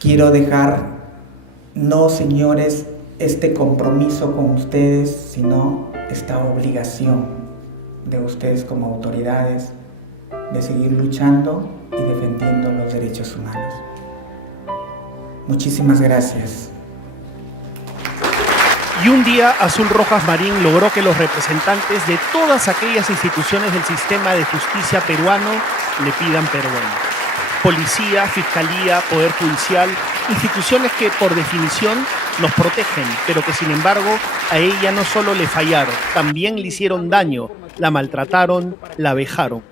Quiero dejar, no señores, este compromiso con ustedes, sino esta obligación de ustedes como autoridades de seguir luchando y defendiendo los derechos humanos. Muchísimas gracias. Y un día Azul Rojas Marín logró que los representantes de todas aquellas instituciones del sistema de justicia peruano le pidan perdón. Policía, Fiscalía, Poder Judicial, instituciones que por definición nos protegen, pero que sin embargo a ella no solo le fallaron, también le hicieron daño, la maltrataron, la vejaron.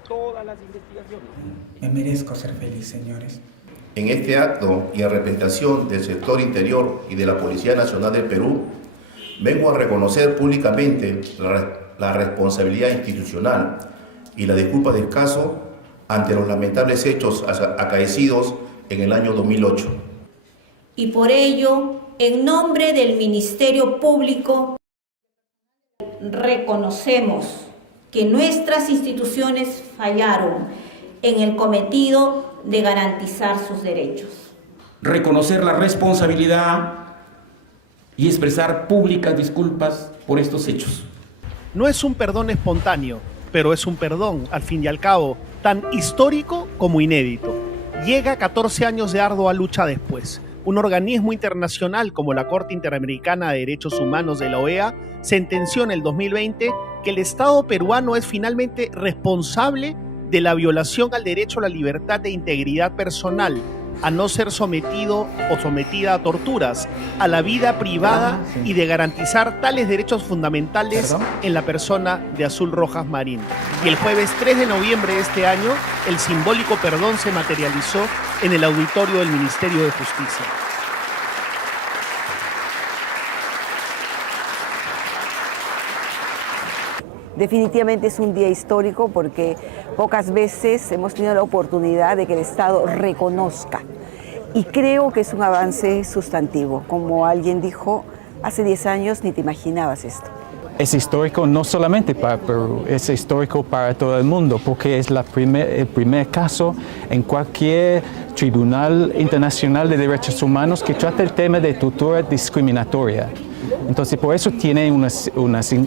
Me merezco ser feliz, señores. En este acto y en representación del sector interior y de la Policía Nacional del Perú, vengo a reconocer públicamente la responsabilidad institucional y la disculpa del caso ante los lamentables hechos acaecidos en el año 2008. Y por ello, en nombre del Ministerio Público, reconocemos que nuestras instituciones fallaron en el cometido de garantizar sus derechos. Reconocer la responsabilidad y expresar públicas disculpas por estos hechos. No es un perdón espontáneo, pero es un perdón, al fin y al cabo, tan histórico como inédito. Llega 14 años de ardua lucha después. Un organismo internacional como la Corte Interamericana de Derechos Humanos de la OEA sentenció en el 2020 que el Estado peruano es finalmente responsable de la violación al derecho a la libertad e integridad personal, a no ser sometido o sometida a torturas, a la vida privada y de garantizar tales derechos fundamentales en la persona de Azul Rojas Marín. Y el jueves 3 de noviembre de este año, el simbólico perdón se materializó en el auditorio del Ministerio de Justicia. Definitivamente es un día histórico porque pocas veces hemos tenido la oportunidad de que el Estado reconozca. Y creo que es un avance sustantivo. Como alguien dijo, hace 10 años ni te imaginabas esto. Es histórico no solamente para Perú, es histórico para todo el mundo, porque es el primer caso en cualquier tribunal internacional de derechos humanos que trata el tema de tortura discriminatoria. Entonces, por eso tiene un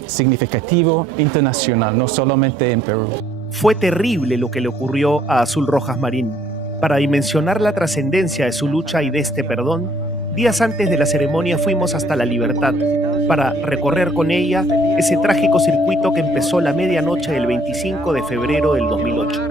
significativo internacional, no solamente en Perú. Fue terrible lo que le ocurrió a Azul Rojas Marín. Para dimensionar la trascendencia de su lucha y de este perdón, días antes de la ceremonia fuimos hasta La Libertad para recorrer con ella ese trágico circuito que empezó la medianoche del 25 de febrero del 2008.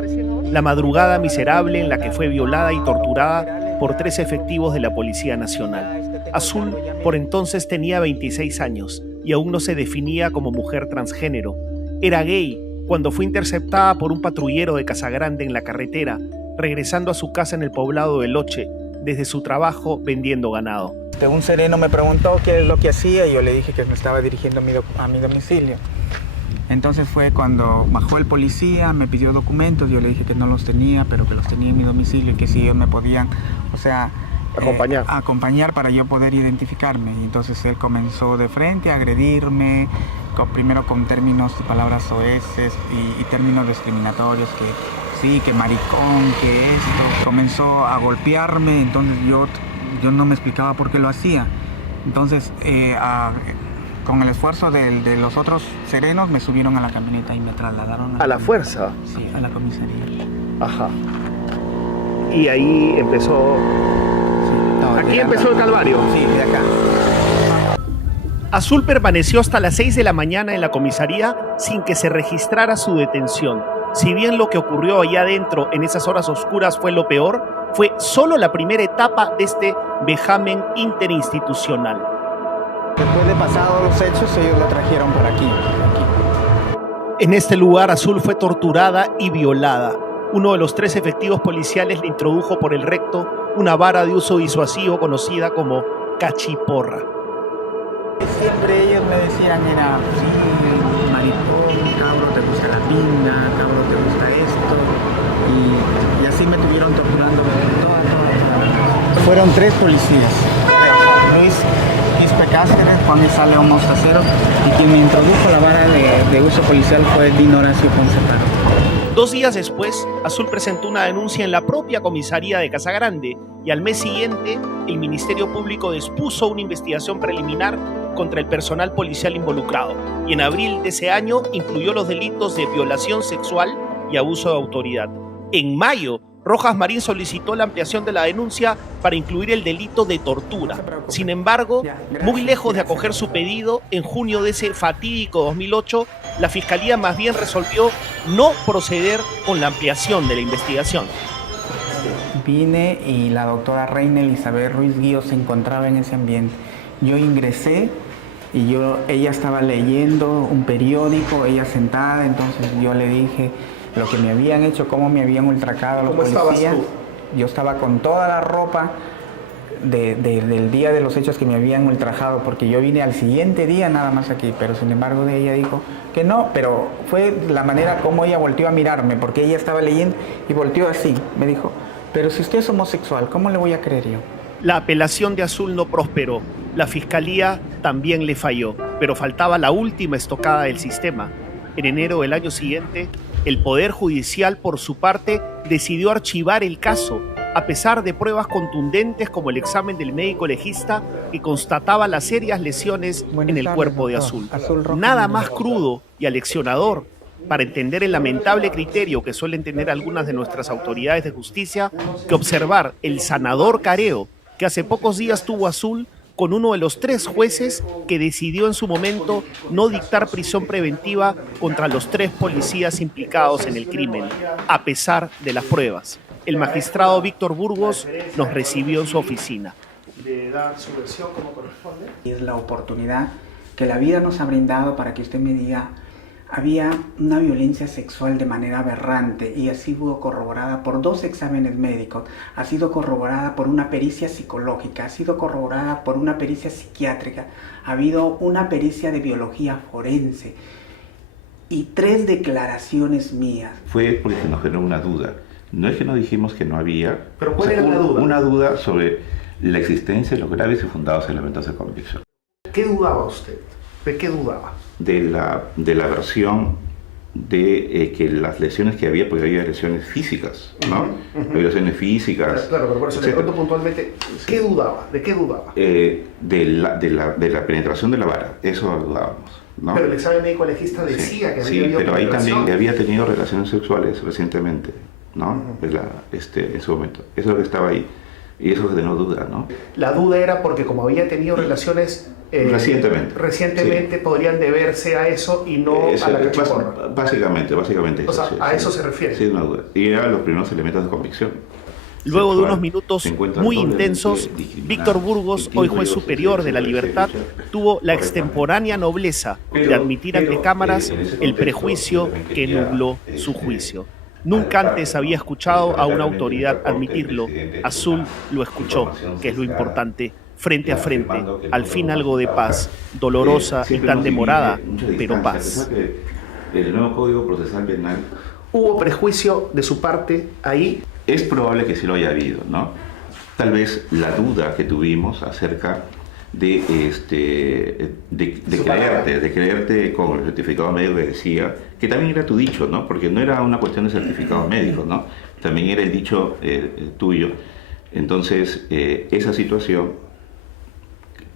La madrugada miserable en la que fue violada y torturada por 3 efectivos de la Policía Nacional. Azul por entonces tenía 26 años y aún no se definía como mujer transgénero. Era gay cuando fue interceptada por un patrullero de Casagrande en la carretera, regresando a su casa en el poblado de Loche, desde su trabajo vendiendo ganado. Un sereno me preguntó qué es lo que hacía y yo le dije que me estaba dirigiendo a mi domicilio. Entonces fue cuando bajó el policía, me pidió documentos, yo le dije que no los tenía, pero que los tenía en mi domicilio y que si ellos me podían, acompañar para yo poder identificarme. Y entonces él comenzó de frente a agredirme, primero con términos y palabras soeces y términos discriminatorios, que sí, que maricón, que esto. Comenzó a golpearme, entonces yo no me explicaba por qué lo hacía. Entonces, con el esfuerzo de los otros serenos, me subieron a la camioneta y me trasladaron ¿A la fuerza? Sí, a la comisaría. Ajá. Y ahí empezó... Sí, no, aquí empezó el calvario. Sí, de acá. Azul permaneció hasta las 6 de la mañana en la comisaría sin que se registrara su detención. Si bien lo que ocurrió allá adentro en esas horas oscuras fue lo peor, fue solo la primera etapa de este vejamen interinstitucional. Después de pasados los hechos, ellos lo trajeron por aquí. En este lugar, Azul fue torturada y violada. Uno de los 3 efectivos policiales le introdujo por el recto una vara de uso disuasivo conocida como cachiporra. Siempre ellos me decían, sí, maricón, cabro, te gusta la pinga, cabro, te gusta esto. Y así me tuvieron torturando toda. Fueron 3 policías. Luis Quispe Cáceres, Juan Isale Mostacero, y quien me introdujo la vara de uso policial fue Dino Horacio Ponce Pardo. 2 días después, Azul presentó una denuncia en la propia comisaría de Casagrande y al mes siguiente, el Ministerio Público dispuso una investigación preliminar contra el personal policial involucrado y en abril de ese año incluyó los delitos de violación sexual y abuso de autoridad. En mayo, Rojas Marín solicitó la ampliación de la denuncia para incluir el delito de tortura. Sin embargo, muy lejos de acoger su pedido, en junio de ese fatídico 2008, la Fiscalía más bien resolvió no proceder con la ampliación de la investigación. Vine y la doctora Reina Elizabeth Ruiz Guío se encontraba en ese ambiente. Yo ingresé y ella estaba leyendo un periódico, ella sentada, entonces yo le dije lo que me habían hecho, cómo me habían ultracado los policías. ¿Cómo estabas tú? Yo estaba con toda la ropa del día de los hechos que me habían ultrajado, porque yo vine al siguiente día nada más aquí, pero sin embargo ella dijo que no, pero fue la manera como ella volteó a mirarme, porque ella estaba leyendo y volteó así, me dijo, pero si usted es homosexual, ¿cómo le voy a creer yo? La apelación de Azul no prosperó, la Fiscalía también le falló, pero faltaba la última estocada del sistema. En enero del año siguiente, el Poder Judicial, por su parte, decidió archivar el caso, a pesar de pruebas contundentes como el examen del médico legista que constataba las serias lesiones en el cuerpo de Azul. Nada más crudo y aleccionador para entender el lamentable criterio que suelen tener algunas de nuestras autoridades de justicia que observar el sanador careo que hace pocos días tuvo Azul con uno de los 3 jueces que decidió en su momento no dictar prisión preventiva contra los 3 policías implicados en el crimen, a pesar de las pruebas. El magistrado Víctor Burgos nos recibió en su oficina. De dar su versión como corresponde. Es la oportunidad que la vida nos ha brindado para que usted me diga, había una violencia sexual de manera aberrante y ha sido corroborada por 2 exámenes médicos, ha sido corroborada por una pericia psicológica, ha sido corroborada por una pericia psiquiátrica, ha habido una pericia de biología forense y 3 declaraciones mías. Fue porque se nos generó una duda. No es que nos dijimos que no había. ¿Pero cuál era la duda? Una duda sobre la existencia de los graves y fundados elementos de convicción. ¿Qué dudaba usted? ¿De qué dudaba? De la versión de que las lesiones que había, porque había lesiones físicas, ¿no? Había lesiones físicas. Claro, pero por eso le pregunto puntualmente, ¿qué dudaba? ¿De qué dudaba? De la penetración de la vara, eso dudábamos, ¿no? Pero el examen médico legista decía que había habido pero ahí penetración. también había tenido relaciones sexuales recientemente, ¿no? En su momento. Eso es lo que estaba ahí. Y eso generó duda, ¿no? La duda era porque como había tenido relaciones recientemente sí, podrían deberse a eso y no a la cachiporra. Básicamente. O sea, a eso se refiere. Sí, una duda. Y eran los primeros elementos de convicción. Luego de unos minutos muy intensos, Víctor Burgos, hoy juez superior de la Libertad, tuvo la extemporánea nobleza de admitir ante cámaras el prejuicio que nubló su juicio. Nunca antes había escuchado a una autoridad admitirlo. Azul lo escuchó, que es lo importante, frente a frente, al fin algo de paz, dolorosa y tan demorada, pero paz. El nuevo Código Procesal Penal. ¿Hubo prejuicio de su parte ahí? Es probable que sí lo haya habido, ¿no? Tal vez la duda que tuvimos acerca de creerte con el certificado médico que decía, que también era tu dicho, ¿no? Porque no era una cuestión de certificado médico, ¿no? También era el dicho tuyo. Entonces, esa situación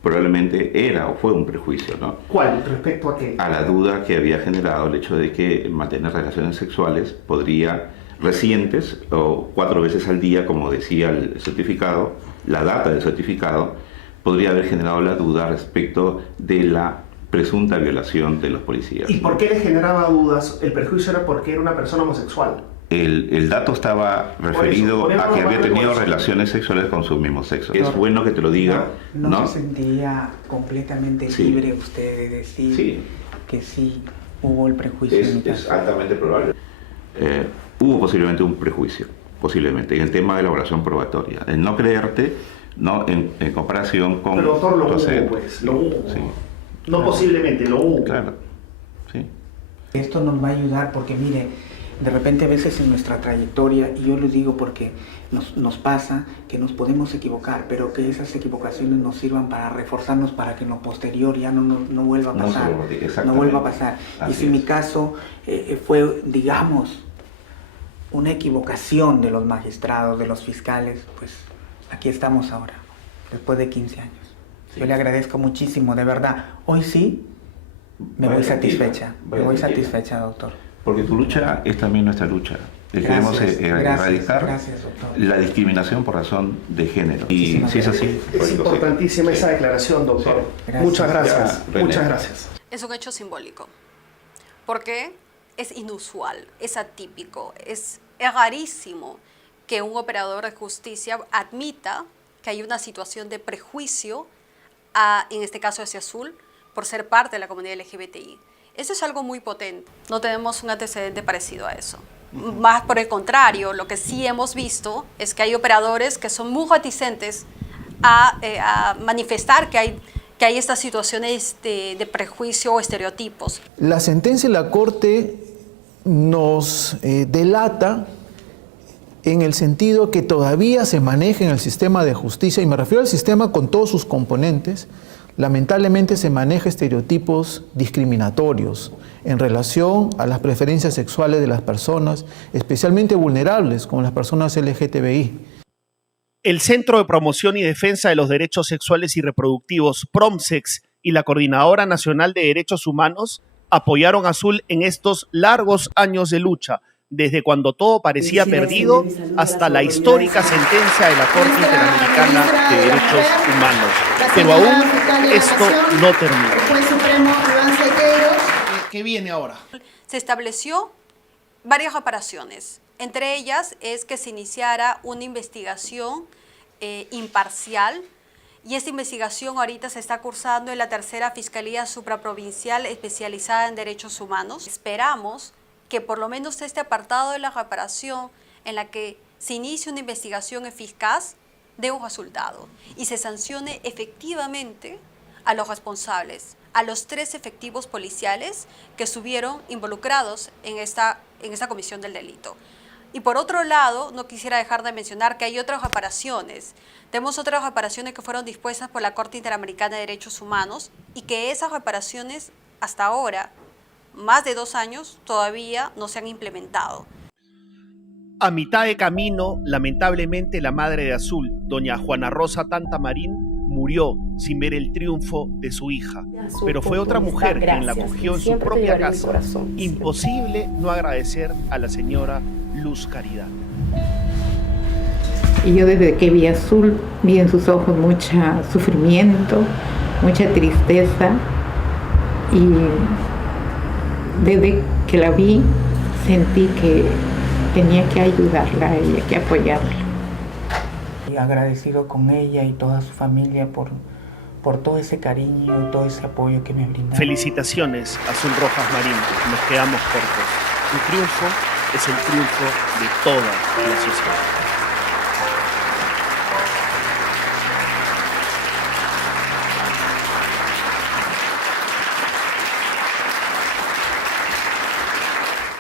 probablemente era o fue un prejuicio, ¿no? ¿Cuál? ¿Respecto a qué? A la duda que había generado el hecho de que mantener relaciones sexuales podría, recientes o 4 veces al día, como decía el certificado, la data del certificado, podría haber generado la duda respecto de la presunta violación de los policías. ¿Y por qué le generaba dudas? El prejuicio era porque era una persona homosexual. El dato estaba referido a que había tenido relaciones sexuales con su mismo sexo. Es bueno que te lo diga. ¿No se sentía completamente libre usted de decir que sí hubo el prejuicio? Es altamente probable. Hubo posiblemente un prejuicio, posiblemente, en el tema de la elaboración probatoria. El no creerte, ¿no? En comparación con... Pero doctor, lo hubo, pues, lo hubo. Sí. No claro. Posiblemente, lo hubo. Claro, sí. Esto nos va a ayudar porque, mire, de repente a veces en nuestra trayectoria, y yo lo digo porque nos pasa que nos podemos equivocar, pero que esas equivocaciones nos sirvan para reforzarnos para que en lo posterior ya no vuelva a pasar. No vuelva a pasar. Y si mi caso fue, digamos, una equivocación de los magistrados, de los fiscales, pues aquí estamos ahora, después de 15 años. Sí. Yo le agradezco muchísimo, de verdad. Hoy sí me voy satisfecha, doctor. Porque tu lucha es también nuestra lucha. Queremos erradicar la discriminación por razón de género. Y si es así... Es importantísima esa declaración, doctor. Sí. Muchas gracias. Muchas gracias. Es un hecho simbólico, porque es inusual, es atípico, es rarísimo que un operador de justicia admita que hay una situación de prejuicio, en este caso hacia Azul, por ser parte de la comunidad LGBTI. Eso es algo muy potente. No tenemos un antecedente parecido a eso. Más por el contrario, lo que sí hemos visto es que hay operadores que son muy reticentes a manifestar que hay estas situaciones de prejuicio o estereotipos. La sentencia de la Corte nos delata en el sentido que todavía se maneja en el sistema de justicia, y me refiero al sistema con todos sus componentes, lamentablemente se maneja estereotipos discriminatorios en relación a las preferencias sexuales de las personas, especialmente vulnerables, como las personas LGTBI. El Centro de Promoción y Defensa de los Derechos Sexuales y Reproductivos, PROMSEX, y la Coordinadora Nacional de Derechos Humanos apoyaron a Azul en estos largos años de lucha, desde cuando todo parecía perdido hasta la histórica sentencia de la Corte Interamericana de Derechos Humanos. Pero aún esto no termina. El juez supremo Iván Sequeiros. ¿Qué viene ahora? Se estableció varias reparaciones. Entre ellas es que se iniciara una investigación imparcial, y esta investigación ahorita se está cursando en la tercera Fiscalía Supraprovincial especializada en Derechos Humanos. Esperamos que por lo menos este apartado de la reparación, en la que se inicie una investigación eficaz, dé un resultado y se sancione efectivamente a los responsables, a los 3 efectivos policiales que estuvieron involucrados en esta comisión del delito. Y por otro lado, no quisiera dejar de mencionar que hay otras reparaciones. Tenemos otras reparaciones que fueron dispuestas por la Corte Interamericana de Derechos Humanos, y que esas reparaciones hasta ahora, más de 2 años, todavía no se han implementado. A mitad de camino, lamentablemente, la madre de Azul, doña Juana Rosa Tantamarín, murió sin ver el triunfo de su hija. Pero fue otra mujer quien la acogió en su propia casa. Imposible no agradecer a la señora Luz Caridad. Y yo desde que vi a Azul, vi en sus ojos mucho sufrimiento, mucha tristeza, y desde que la vi sentí que tenía que ayudarla a ella, que apoyarla. Y agradecido con ella y toda su familia por todo ese cariño y todo ese apoyo que me brindaron. Felicitaciones, Azul Rojas Marín, nos quedamos cortos. Tu triunfo es el triunfo de toda la sociedad.